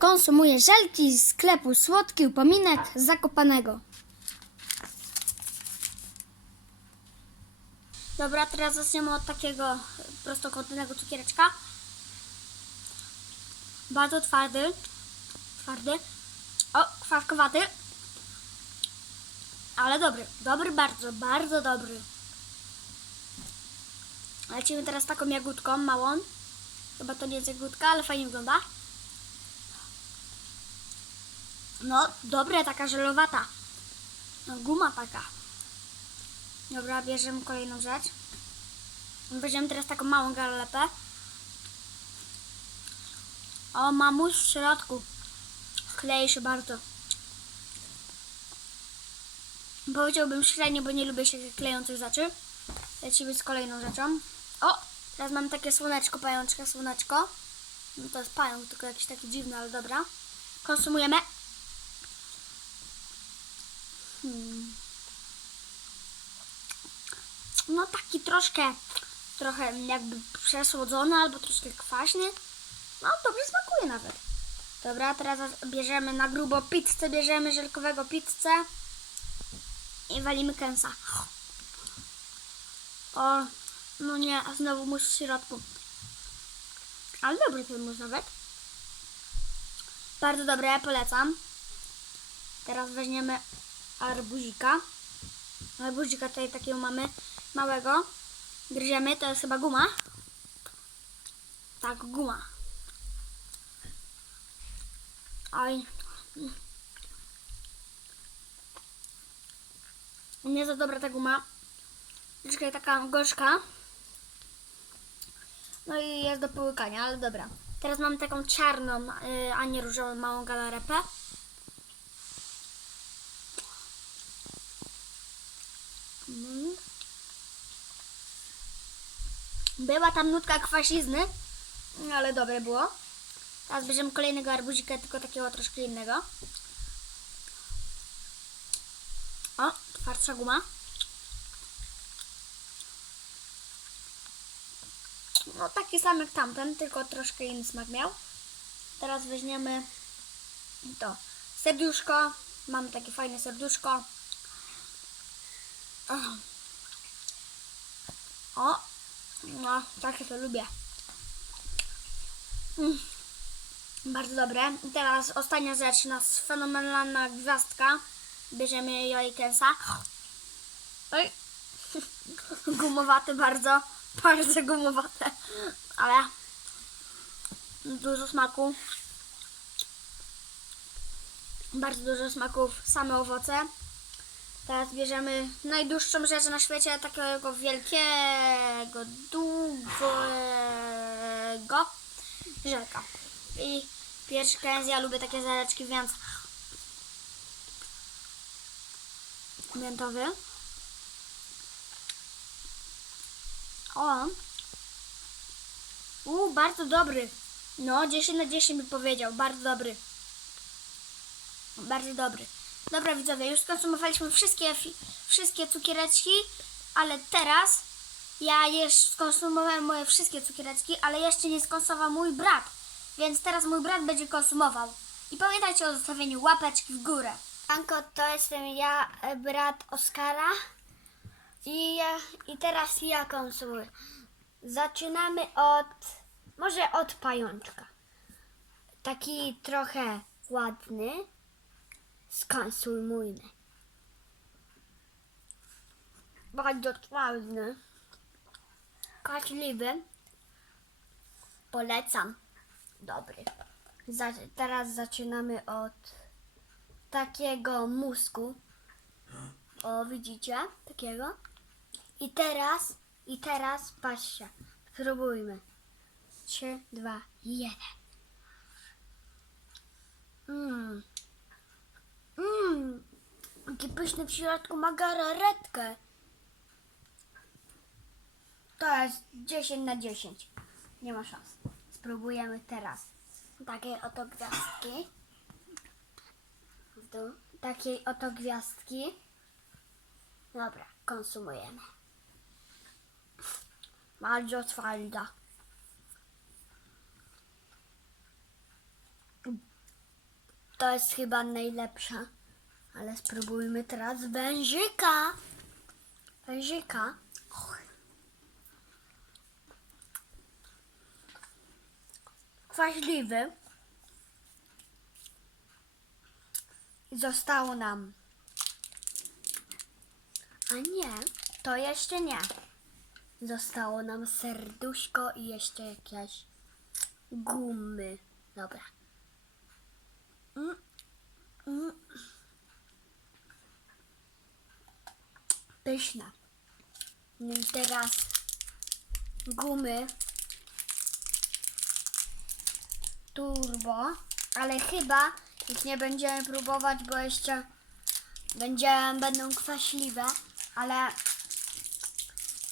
konsumuję żelki z sklepu Słodki Upominek Zakopanego. Dobra, teraz zaczniemy od takiego prostokątnego cukiereczka. Bardzo twardy. Twardy. O, kwaskowaty. Ale dobry. Dobry bardzo, bardzo dobry. Lecimy teraz taką jagódką małą. Chyba to nie jest jagódka, ale fajnie wygląda. No, dobre, taka żelowata. No, guma taka. Dobra, bierzemy kolejną rzecz. Weźmiemy teraz taką małą galepę. O, mamuś w środku. Klei się bardzo. Powiedziałbym średnio, bo nie lubię się klejących rzeczy. Lecimy z kolejną rzeczą. O! Teraz mamy takie słoneczko, pajączka, słoneczko. No to jest pająk, tylko jakiś taki dziwny, ale dobra. Konsumujemy. Hmm. No taki troszkę, trochę jakby przesłodzony albo troszkę kwaśny. No dobrze smakuje nawet. Dobra, teraz bierzemy na grubo pizzę, bierzemy żelkowego pizzę i walimy kęsa. O, no nie, a znowu mus w środku. Ale dobry ten mus nawet. Bardzo dobre, polecam. Teraz weźmiemy arbuzika. Arbuzika tutaj takiego mamy małego. Gryziemy, to jest chyba guma. Tak, guma. Oj. Nie za dobra ta guma. Troszkę taka gorzka. No i jest do połykania, ale dobra. Teraz mamy taką czarną, y, a nie różową małą galarepę. Mm. Była tam nutka kwasizny, ale dobre było. Teraz bierzemy kolejnego arbuzika, tylko takiego troszkę innego. O, twardsza guma. No taki sam jak tamten, tylko troszkę inny smak miał. Teraz weźmiemy to serduszko. Mamy takie fajne serduszko. O no takie to lubię. Mm. Bardzo dobre. I teraz ostatnia rzecz, nas fenomenalna gwiazdka. Bierzemy jajkensa. Oj. Gumowate bardzo. Bardzo gumowate. Ale dużo smaku. Bardzo dużo smaków. Same owoce. Teraz bierzemy najdłuższą rzecz na świecie, takiego wielkiego, długego żelka. I pierwszy kęs, ja lubię takie zaleczki, więc miętowy. O! U, bardzo dobry. No, 10 na 10 by powiedział. Bardzo dobry. Bardzo dobry. Dobra widzowie, już skonsumowaliśmy wszystkie, wszystkie cukiereczki, ale teraz ja już skonsumowałem moje wszystkie cukiereczki, ale jeszcze nie skonsumował mój brat. Więc teraz mój brat będzie konsumował. I pamiętajcie o zostawieniu łapeczki w górę. Anko, to jestem ja, e, brat Oskara. I, I teraz ja konsumuję. Zaczynamy od, może od pajączka. Taki trochę ładny. Skonsumujmy. Bardzo twardy. Kaśliwy. Polecam. Dobry. Teraz zaczynamy od takiego musku. O, widzicie? Takiego. I teraz, i teraz, patrzcie. Spróbujmy. Trzy, dwa, jeden. Mmm. Mmm. Pyszny w środku ma gararetkę. To jest 10 na 10. Nie ma szans. Spróbujemy teraz. Takiej oto gwiazdki. Dół. Takiej oto gwiazdki. Dobra, konsumujemy. Bardzo twarda. to jest chyba najlepsza. Ale spróbujmy teraz wężyka. Wężyka. Och. Kwaśliwy. Zostało nam. A nie, to jeszcze nie. Zostało nam serduszko i jeszcze jakieś gumy. Dobra. Mm, mm. Pyszne. No teraz gumy turbo, ale chyba ich nie będziemy próbować, bo jeszcze będzie, będą kwaśliwe, ale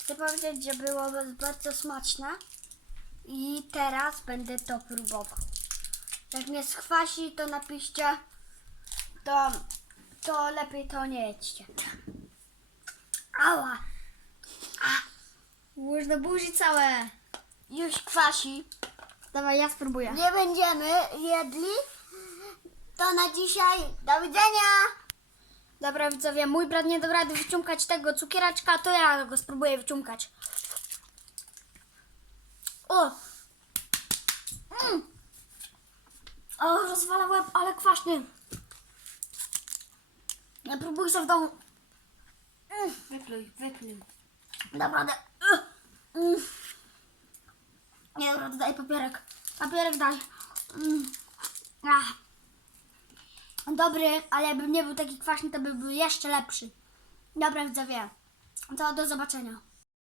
chcę powiedzieć, że było bardzo smaczne i teraz będę to próbował. Jak mnie skwasi, to napiszcie, to, to lepiej to nie jedźcie. Ała, Łóż do buzi całe. już kwasi. Dawaj, ja spróbuję. Nie będziemy jedli. To na dzisiaj. Do widzenia. Dobra widzowie, mój brat nie dał rady wyciągać tego cukieraczka, to ja go spróbuję wyciągać. O! Mm. O, rozwala łeb, ale kwaśny. Nie próbuj sobie w domu. Wykluj, wykluj. Naprawdę. Nie, dobra, daj papierek. Papierek daj. Mm. Dobry, ale jakby nie był taki kwaśny, to by był jeszcze lepszy. Dobra, widzowie. To do zobaczenia.